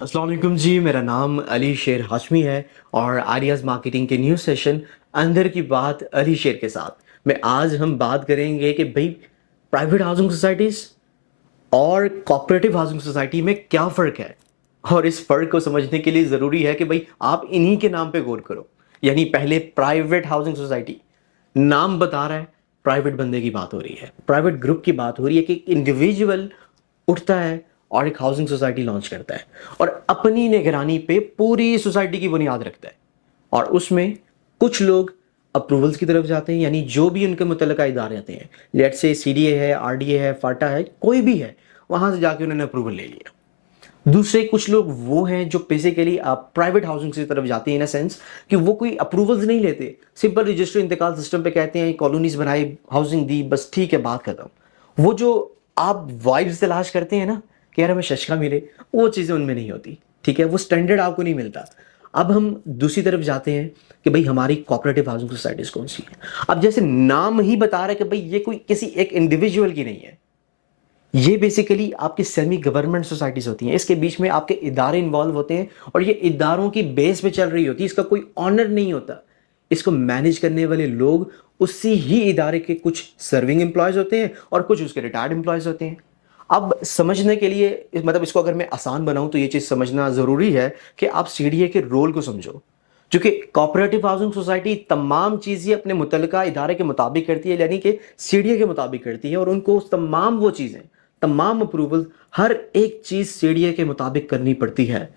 अस्सलाम वालेकुम जी, मेरा नाम अली शेर हाशमी है और आरियाज़ मार्केटिंग के न्यू सेशन अंदर की बात अली शेर के साथ में आज हम बात करेंगे कि भाई प्राइवेट हाउसिंग सोसाइटीज़ और कोऑपरेटिव हाउसिंग सोसाइटी में क्या फ़र्क है। और इस फ़र्क को समझने के लिए ज़रूरी है कि भाई आप इन्हीं के नाम पे गौर करो। यानी पहले प्राइवेट हाउसिंग सोसाइटी, नाम बता रहा है प्राइवेट बंदे की बात हो रही है, प्राइवेट ग्रुप की बात हो रही है कि एक इंडिविजुअल उठता है और एक हाउसिंग सोसाइटी लॉन्च करता है और अपनी निगरानी पे पूरी सोसाइटी की बुनियाद रखता है। और उसमें कुछ लोग अप्रूवल्स की तरफ जाते हैं, यानी जो भी उनके मुतल्लिका इदारे आते हैं, लेट से सीडीए है, आरडीए है, फाटा है, कोई भी है, वहां से जाके उन्होंने अप्रूवल ले लिया। दूसरे कुछ लोग वो हैं जो बेसिकली आप प्राइवेट हाउसिंग की तरफ जाते हैं, इन अ सेंस कि वो कोई अप्रूवल्स नहीं लेते, सिंपल रजिस्टर इंतकाल सिस्टम पे कहते हैं कॉलोनीज बनाई, हाउसिंग दी, बस ठीक है, बात खत्म। वो जो आप वाइब्स तलाश करते हैं ना कि यार हमें शशका मिले, वो चीज़ें उनमें नहीं होती। ठीक है, वो स्टैंडर्ड आपको नहीं मिलता। अब हम दूसरी तरफ जाते हैं कि भाई हमारी कोऑपरेटिव हाउसिंग सोसाइटीज़ कौन सी है। अब जैसे नाम ही बता रहा है कि भाई ये कोई किसी एक इंडिविजुअल की नहीं है, ये बेसिकली आपकी सेमी गवर्नमेंट सोसाइटीज होती हैं। इसके बीच में आपके इदारे इन्वॉल्व होते हैं और ये इदारों की बेस पे चल रही होती है, इसका कोई ऑनर नहीं होता। इसको मैनेज करने वाले लोग उसी ही इदारे के कुछ सर्विंग एम्प्लॉयज होते हैं और कुछ उसके रिटायर्ड एम्प्लॉयज होते हैं। अब समझने के लिए मतलब इसको अगर मैं आसान बनाऊं तो ये चीज़ समझना ज़रूरी है कि आप सीडीए के रोल को समझो। चूंकि कोऑपरेटिव हाउसिंग सोसाइटी तमाम चीज़ें अपने मुतल्लिका इदारे के मुताबिक करती है, यानी कि सीडीए के मुताबिक करती है, और उनको तमाम वो चीज़ें, तमाम अप्रूवल, हर एक चीज़ सीडीए के मुताबिक करनी पड़ती है।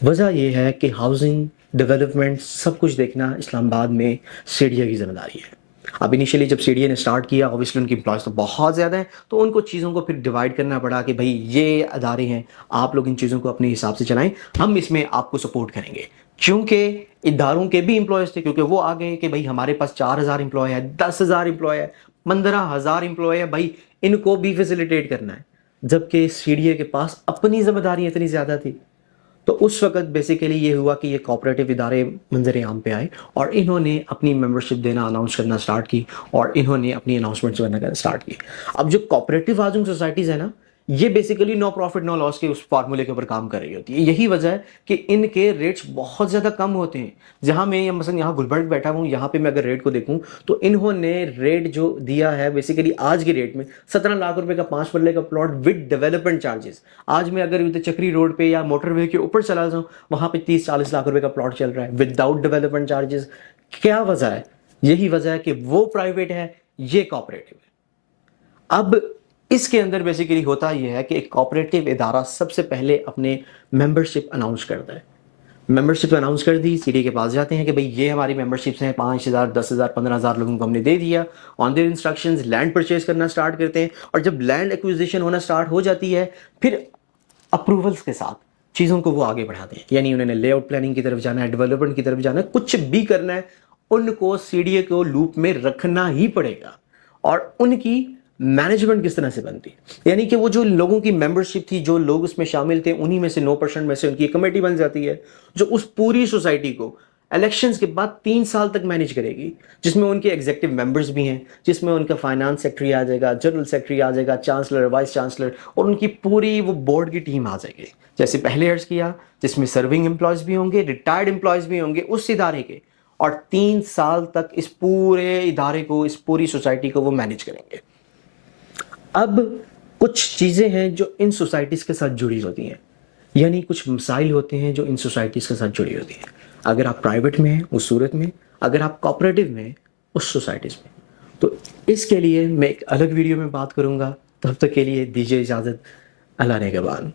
वजह यह है कि हाउसिंग डेवलपमेंट सब कुछ देखना इस्लामाबाद में सीडीए की जिम्मेदारी है। अब इनिशियली जब सीडीए ने स्टार्ट किया, ऑब्वियसली उनकी एम्प्लॉयज़ तो बहुत ज़्यादा हैं, तो उनको चीज़ों को फिर डिवाइड करना पड़ा कि भाई ये अदारे हैं, आप लोग इन चीज़ों को अपने हिसाब से चलाएं, हम इसमें आपको सपोर्ट करेंगे। चूँकि इदारों के भी एम्प्लॉयज़ थे, क्योंकि वो आ गए कि भाई हमारे पास 4000 एम्प्लॉय है, 10,000 एम्प्लॉय है, 15,000 एम्प्लॉय है, भाई इनको भी फैसिलिटेट करना है। जबकि सीडीए के पास अपनी जिम्मेदारी इतनी ज़्यादा थी। तो उस वक़्त बेसिकली ये हुआ कि ये कोऑपरेटिव इदारे मंज़र आम पे आए और इन्होंने अपनी मेंबरशिप देना, अनाउंस करना स्टार्ट की और इन्होंने अपनी अनाउंसमेंट्स करना स्टार्ट की। अब जो कोऑपरेटिव हाउसिंग सोसाइटीज़ है ना, ये basically no profit no loss के उस फार्मूले के ऊपर काम कर रही होती है। यही वजह है कि इनके रेट्स बहुत ज़्यादा कम होते हैं। जहाँ मैं मसलन यहाँ गुलबर्ग बैठा हूँ, यहाँ पे मैं अगर रेट को देखूँ तो इन्होंने रेट जो दिया है बेसिकली आज की रेट में 17 लाख रुपए का 5 मरले का प्लॉट विद डेवलपमेंट चार्जेस। आज मैं अगर उधर चक्री रोड पे या मोटरवे के ऊपर चला जाऊँ, वहाँ पे 30-40 लाख रुपए का प्लॉट चल रहा है विदाउट डेवलपमेंट चार्जेस। क्या वजह है? यही वजह है कि वो प्राइवेट है, ये कोऑपरेटिव है। अब इसके अंदर बेसिकली होता यह है कि एक कोऑपरेटिव इदारा सबसे पहले अपने मेंबरशिप अनाउंस करता है। मेंबरशिप अनाउंस कर दी, सीडी के पास जाते हैं कि भाई ये हमारी मेंबरशिप्स हैं, 5,000, 10,000, 15,000 लोगों को हमने दे दिया। On their instructions land purchase करना स्टार्ट करते हैं और जब लैंड एक्विजिशन होना स्टार्ट हो जाती है, फिर अप्रूवल्स के साथ चीज़ों को वो आगे बढ़ाते हैं। यानी उन्होंने लेआउट प्लानिंग की तरफ जाना है, डेवलपमेंट की तरफ जाना है, कुछ भी करना है, उनको सीडीए को लूप में रखना ही पड़ेगा। और उनकी मैनेजमेंट किस तरह से बनती है, यानी कि वो जो लोगों की मेंबरशिप थी, जो लोग उसमें शामिल थे, उन्हीं में से 9% में से उनकी एक कमेटी बन जाती है जो उस पूरी सोसाइटी को इलेक्शंस के बाद 3 साल तक मैनेज करेगी, जिसमें उनके एग्जीक्यूटिव मेंबर्स भी हैं, जिसमें उनका फाइनेंस सेक्रेटरी आ जाएगा, जनरल सेक्रेटरी आ जाएगा, चांसलर, वाइस चांसलर, और उनकी पूरी वो बोर्ड की टीम आ जाएगी। जैसे पहले अर्ज किया, जिसमें सर्विंग एम्प्लॉयज़ भी होंगे, रिटायर्ड एम्प्लॉयज़ भी होंगे उस इदारे के, और 3 साल तक इस पूरे इदारे को, इस पूरी सोसाइटी को वो मैनेज करेंगे। अब कुछ चीज़ें हैं जो इन सोसाइटीज़ के साथ जुड़ी होती हैं, यानी कुछ मसाइल होते हैं जो इन सोसाइटीज़ के साथ जुड़ी होती हैं। अगर आप प्राइवेट में हैं उस सूरत में, अगर आप कोऑपरेटिव में हैं उस सोसाइटीज़ में। तो इसके लिए मैं एक अलग वीडियो में बात करूँगा। तब तक के लिए दीजिए इजाज़त। अल्लाह ने के बाद।